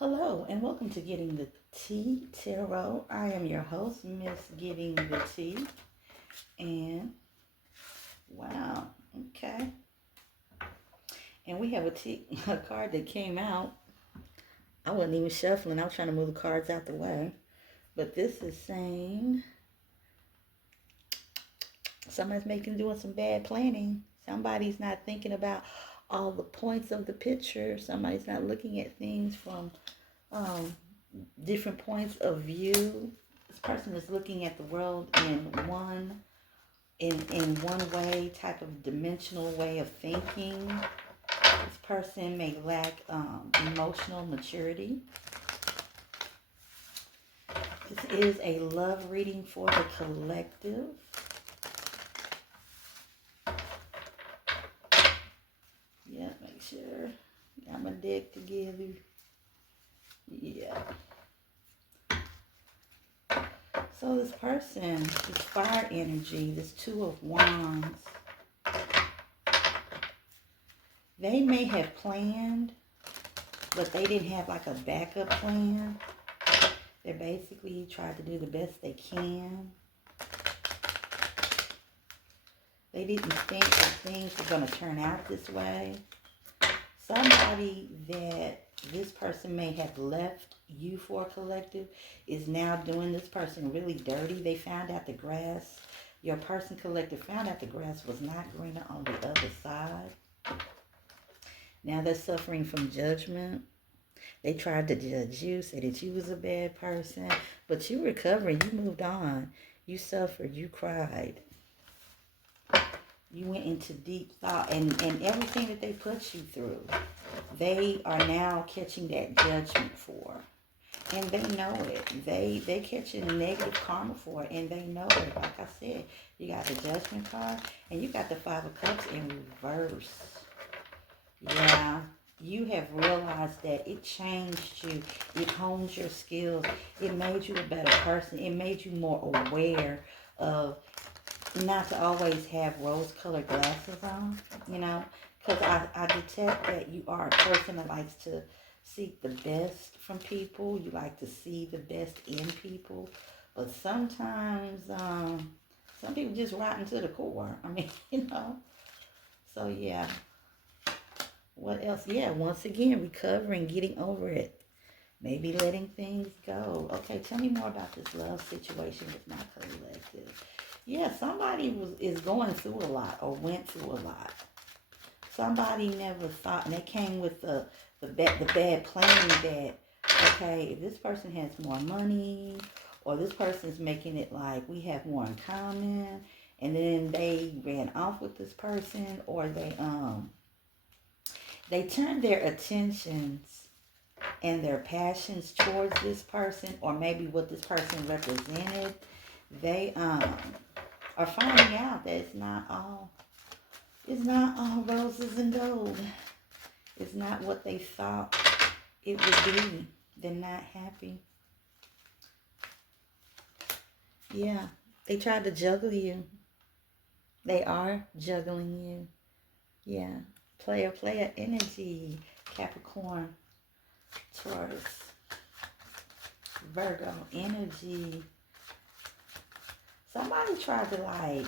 Hello and welcome to Getting the Tea Tarot. I am your host, Miss Getting the Tea. And wow, okay. And we have a card that came out. I wasn't even shuffling. I was trying to move the cards out the way. But this is saying somebody's doing some bad planning. Somebody's not thinking about all the points of the picture. Somebody's not looking at things from um, different points of view. This person is looking at the world in one way, type of dimensional way of thinking. This person may lack emotional maturity. This is a love reading for the collective. Yeah, make sure got my deck together. Yeah. So this person, this fire energy, this Two of Wands, they may have planned, but they didn't have like a backup plan. They basically tried to do the best they can. They didn't think that things were going to turn out this way. Somebody that this person may have left you for a collective is now doing this person really dirty. They found out the grass, your person collective found out the grass was not greener on the other side. Now they're suffering from judgment. They tried to judge you, say that you was a bad person, but you recovered, you moved on, you suffered, you cried. You went into deep thought, and everything that they put you through, they are now catching that judgment for. And they know it. They catching negative karma for it, and they know it. Like I said, you got the judgment card, and you got the Five of Cups in reverse. Yeah, you have realized that it changed you. It honed your skills. It made you a better person. It made you more aware of not to always have rose-colored glasses on, because I detect that you are a person that likes to seek the best from people. You like to see the best in people. But sometimes some people just rotten to the core. I mean, So, yeah. What else? Yeah, once again, recovering, getting over it. Maybe letting things go. Okay, tell me more about this love situation with my collective. Yeah, somebody is going through a lot or went through a lot. Somebody never thought, and they came with the bad planning that, okay, if this person has more money, or this person's making it like we have more in common, and then they ran off with this person, or they turned their attentions and their passions towards this person, or maybe what this person represented. They are finding out that it's not all roses and gold. It's not what they thought it would be. They're not happy. Yeah, they tried to juggle you. They are juggling you. Yeah, player energy. Capricorn, Taurus, Virgo energy. Somebody tried to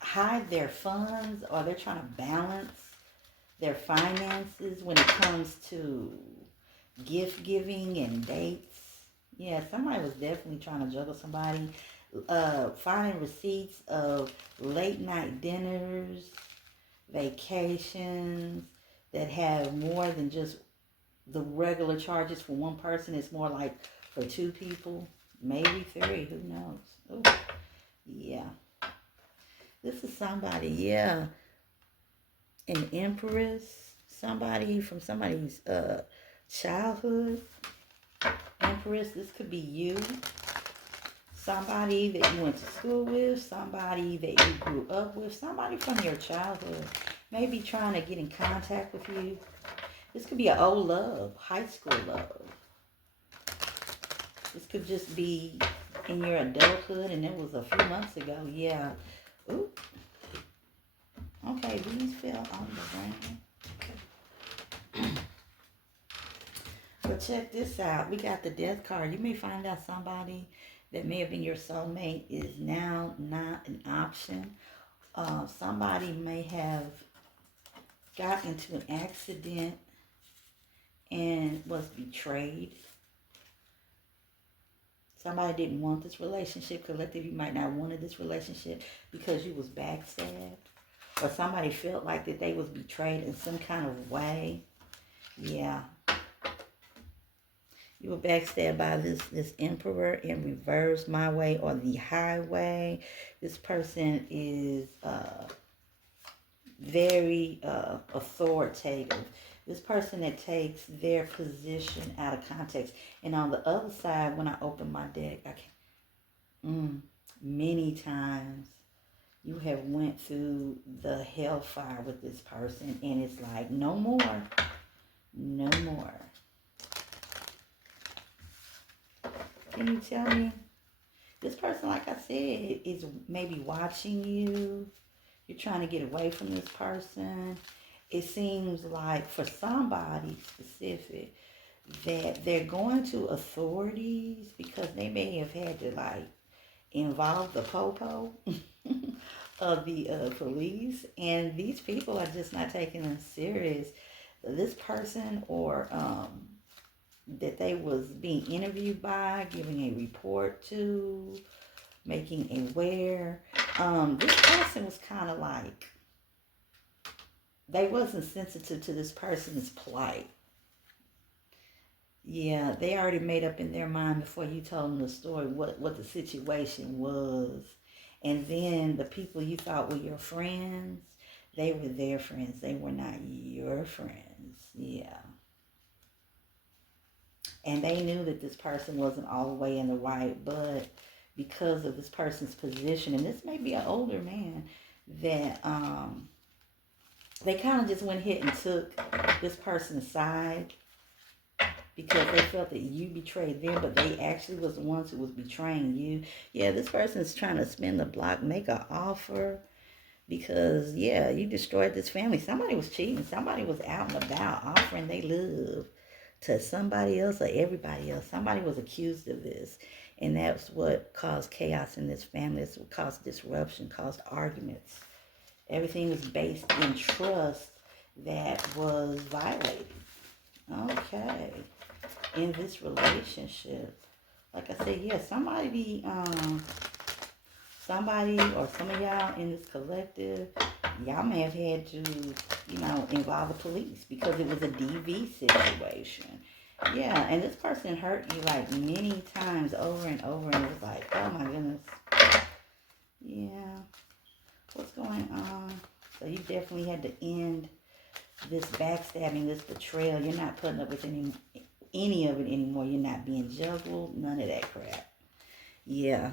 hide their funds, or they're trying to balance their finances when it comes to gift giving and dates. Yeah, somebody was definitely trying to juggle somebody. Finding receipts of late night dinners, vacations that have more than just the regular charges for one person. It's more like for two people, maybe three, who knows. Ooh, yeah. This is somebody, yeah. An empress, somebody from somebody's childhood. Empress, this could be you. Somebody that you went to school with, somebody that you grew up with, somebody from your childhood. Maybe trying to get in contact with you. This could be an old love, high school love. This could just be in your adulthood, and it was a few months ago. Yeah. Ooh. Okay, these fell on the ground. But check this out. We got the death card. You may find out somebody that may have been your soulmate is now not an option. Somebody may have got into an accident and was betrayed. Somebody didn't want this relationship. Collective, you might not have wanted this relationship because you was backstabbed. Or somebody felt like that they was betrayed in some kind of way. Yeah. You were backstabbed by this emperor in reverse, my way or the highway. This person is very authoritative. This person that takes their position out of context. And on the other side, when I open my deck, many times you have went through the hellfire with this person, and it's like, no more. No more. Can you tell me? This person, like I said, is maybe watching you. You're trying to get away from this person. It seems like for somebody specific that they're going to authorities because they may have had to like involve the popo of the police, and these people are just not taking them serious. This person or that they was being interviewed by, giving a report to, making aware. This person was kind of like, they wasn't sensitive to this person's plight. Yeah, they already made up in their mind before you told them the story what the situation was. And then the people you thought were your friends, they were their friends. They were not your friends. Yeah. And they knew that this person wasn't all the way in the right, but because of this person's position, and this may be an older man, that they kind of just went ahead and took this person's side because they felt that you betrayed them, but they actually was the ones who was betraying you. Yeah, this person is trying to spin the block, make an offer, because, yeah, you destroyed this family. Somebody was cheating. Somebody was out and about offering their love to somebody else or everybody else. Somebody was accused of this. And that's what caused chaos in this family. It's what caused disruption, caused arguments. Everything was based in trust that was violated. Okay. In this relationship. Like I said, yeah, somebody or some of y'all in this collective, y'all may have had to, involve the police because it was a DV situation. Yeah, and this person hurt you like many times over and over, and it was like, oh my goodness. Yeah. What's going on? So you definitely had to end this backstabbing, this betrayal. You're not putting up with any of it anymore. You're not being juggled. None of that crap. Yeah.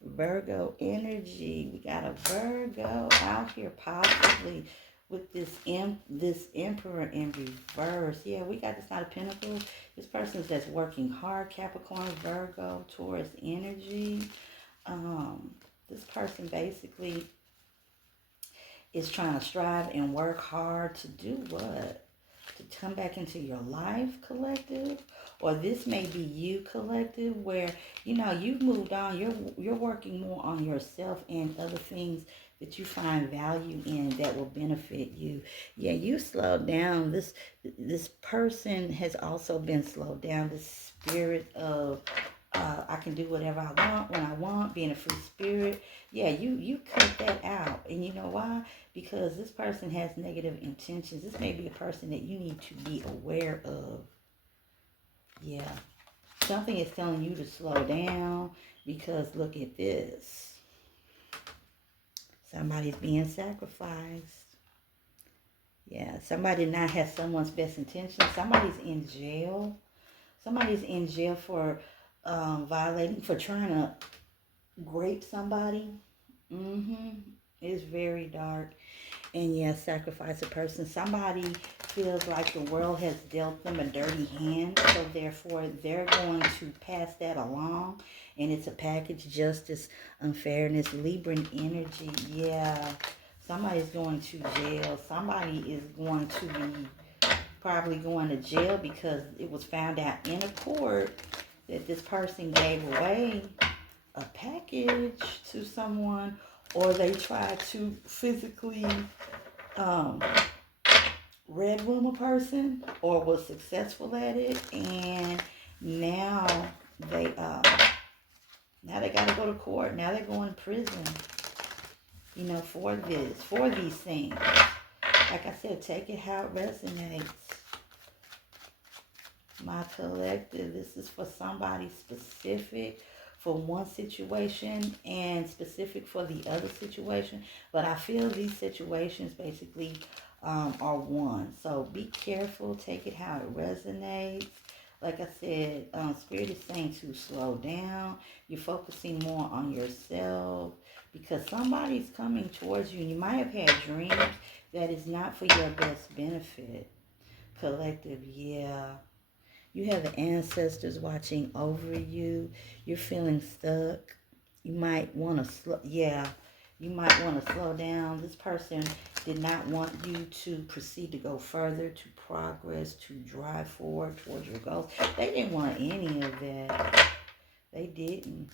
Virgo energy. We got a Virgo out here possibly with this emperor in reverse. Yeah, we got this Knight of Pentacles. This person's that's working hard. Capricorn, Virgo, Taurus energy. This person basically is trying to strive and work hard to do what? To come back into your life, collective. Or this may be you, collective, where, you've moved on. You're working more on yourself and other things that you find value in that will benefit you. Yeah, you slowed down. This person has also been slowed down. This spirit of I can do whatever I want when I want, being a free spirit. Yeah, you cut that out. And you know why? Because this person has negative intentions. This may be a person that you need to be aware of. Yeah. Something is telling you to slow down because look at this. Somebody's being sacrificed. Yeah, somebody did not have someone's best intentions. Somebody's in jail. Somebody's in jail for violating, for trying to grape somebody. It's very dark. And yeah, sacrifice a person. Somebody feels like the world has dealt them a dirty hand, so therefore they're going to pass that along. And it's a package, justice, unfairness, Libran energy. Yeah, somebody's going to jail. Somebody is going to be probably going to jail because it was found out in a court that this person gave away a package to someone, or they tried to physically um, red room a person, or was successful at it, and now they now they got to go to court. Now they're going to prison, for these things. Like I said, take it how it resonates. My collective, this is for somebody specific, for one situation, and specific for the other situation. But I feel these situations basically are one. So be careful, take it how it resonates. Like I said, Spirit is saying to slow down. You're focusing more on yourself because somebody's coming towards you. And you might have had dreams that is not for your best benefit. Collective, yeah. You have the ancestors watching over you. You're feeling stuck. You might want to you might want to slow down. This person did not want you to proceed to go further, to progress, to drive forward towards your goals. They didn't want any of that. They didn't.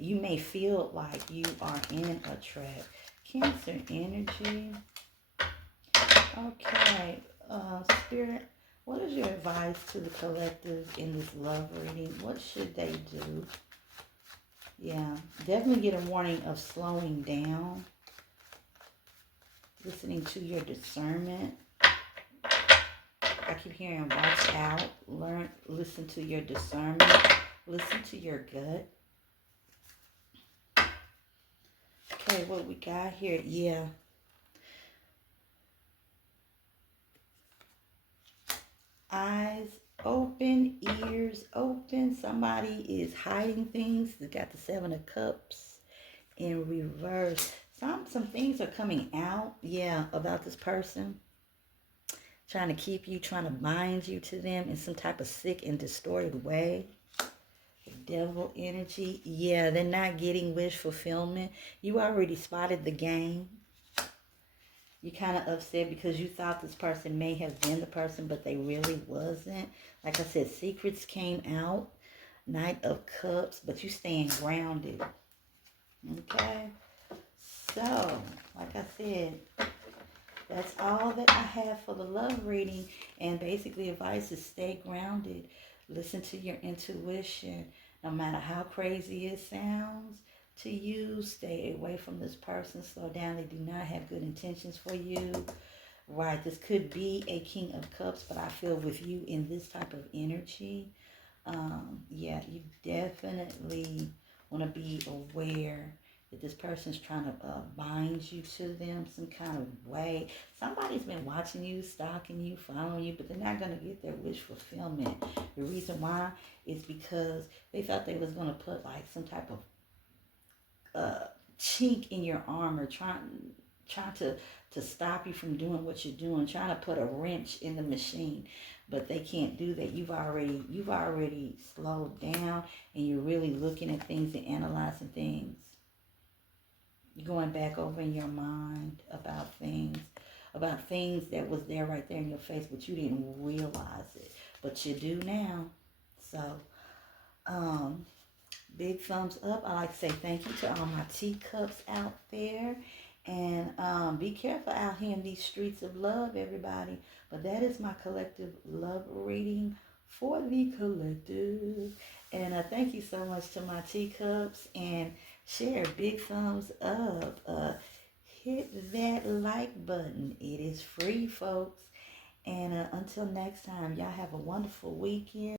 You may feel like you are in a trap. Cancer energy. Okay. Spirit, what is your advice to the collective in this love reading? What should they do? Yeah, definitely get a warning of slowing down, listening to your discernment. I keep hearing watch out, listen to your discernment, listen to your gut. Okay, what we got here? Yeah. Eyes open, ears open. Somebody is hiding things. They got the Seven of Cups in reverse. Some things are coming out, about this person. Trying to keep you, trying to bind you to them in some type of sick and distorted way. Devil energy. Yeah, they're not getting wish fulfillment. You already spotted the game. You're kind of upset because you thought this person may have been the person, but they really wasn't. Like I said, secrets came out. Knight of Cups, but you staying grounded. Okay? So, like I said, that's all that I have for the love reading. And basically, advice is stay grounded. Listen to your intuition. No matter how crazy it sounds to you, stay away from this person. Slow down. They do not have good intentions for you. Right, this could be a King of Cups, but I feel with you in this type of energy, you definitely want to be aware that this person's trying to bind you to them some kind of way. Somebody's been watching you, stalking you, following you, but they're not going to get their wish fulfillment. The reason why is because they thought they was going to put like some type of chink in your armor, trying to stop you from doing what you're doing, trying to put a wrench in the machine, but they can't do that. You've already slowed down, and you're really looking at things and analyzing things. You're going back over in your mind about things that was there right there in your face, but you didn't realize it, but you do now. So, big thumbs up. I like to say thank you to all my teacups out there. And be careful out here in these streets of love, everybody. But that is my collective love reading for the collective. And thank you so much to my teacups. And share, big thumbs up. Hit that like button. It is free, folks. And until next time, y'all have a wonderful weekend.